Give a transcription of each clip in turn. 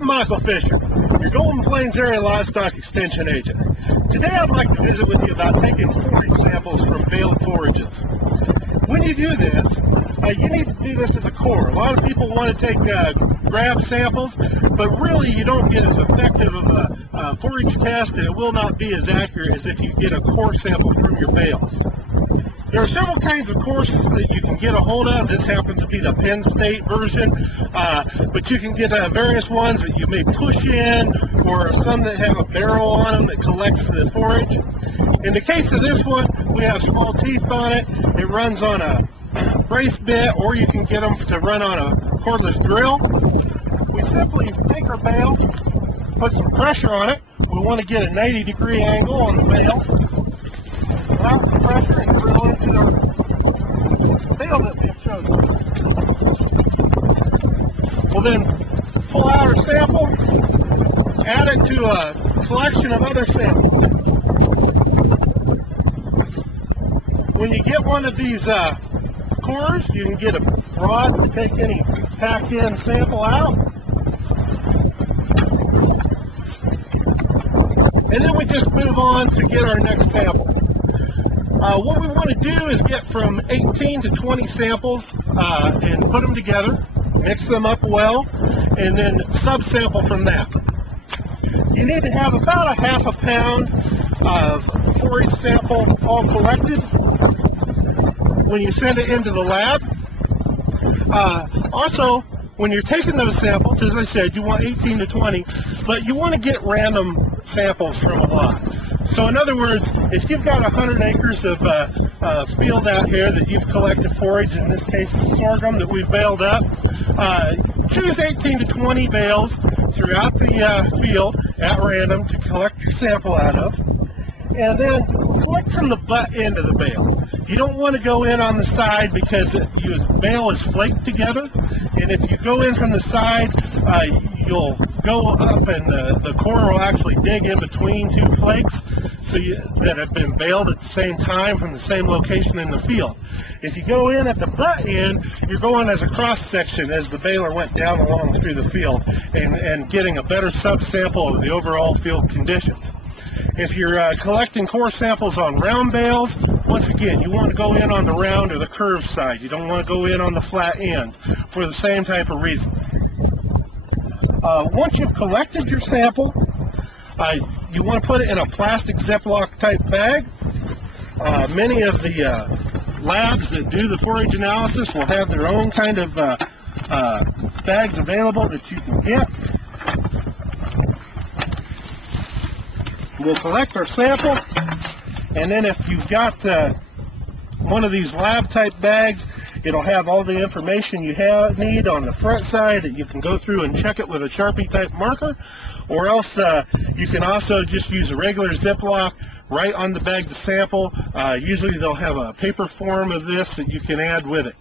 is Michael Fisher, your Golden Plains Area Livestock Extension Agent. Today I'd like to visit with you about taking forage samples from baled forages. When you do this, you need to do this as a core. A lot of people want to take grab samples, but really you don't get as effective of a forage test, and it will not be as accurate as if you get a core sample from your bales. There are several kinds of cores that you can get a hold of. This happens to be the Penn State version, but you can get various ones that you may push in, or some that have a barrel on them that collects the forage. In the case of this one, we have small teeth on it. It runs on a brace bit, or you can get them to run on a cordless drill. We simply take our bale, put some pressure on it. We want to get a 90-degree angle on the bale. Allow the pressure and drill into our bale that we've chosen. We'll then pull out our sample, add it to a collection of other samples. When you get one of these cores, you can get a rod to take any packed in sample out. And then we just move on to get our next sample. What we want to do is get from 18 to 20 samples and put them together, mix them up well, and then subsample from that. You need to have about a half a pound of forage sample all collected when you send it into the lab. Also, when you're taking those samples, as I said, you want 18 to 20, but you want to get random samples from a lot. So in other words, if you've got 100 acres of field out here that you've collected forage, in this case it's sorghum that we've baled up, choose 18 to 20 bales throughout the field at random to collect your sample out of, and then collect from the butt end of the bale. You don't want to go in on the side because your bale is flaked together, and if you go in from the side, you'll go up and the core will actually dig in between two flakes that have been baled at the same time from the same location in the field. If you go in at the butt end, you're going as a cross section as the baler went down along through the field and getting a better subsample of the overall field conditions. If you're collecting core samples on round bales, once again, you want to go in on the round or the curved side. You don't want to go in on the flat ends for the same type of reasons. Once you've collected your sample, you want to put it in a plastic Ziploc type bag. Many of the labs that do the forage analysis will have their own kind of bags available that you can get. We'll collect our sample, and then if you've got one of these lab type bags, it'll have all the information you need on the front side that you can go through and check it with a Sharpie type marker, or else you can also just use a regular Ziploc right on the bag to sample. Usually they'll have a paper form of this that you can add with it.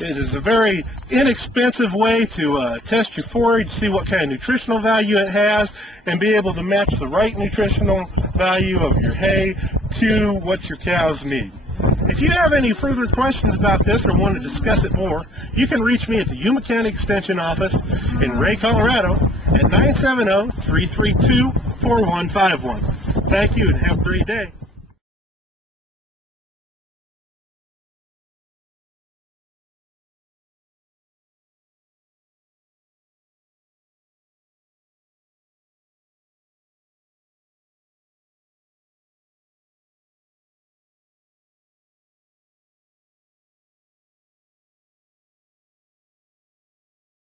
It is a very inexpensive way to test your forage, see what kind of nutritional value it has, and be able to match the right nutritional value of your hay to what your cows need. If you have any further questions about this or want to discuss it more, you can reach me at the Yuma County Extension Office in Ray, Colorado at 970-332-4151. Thank you and have a great day.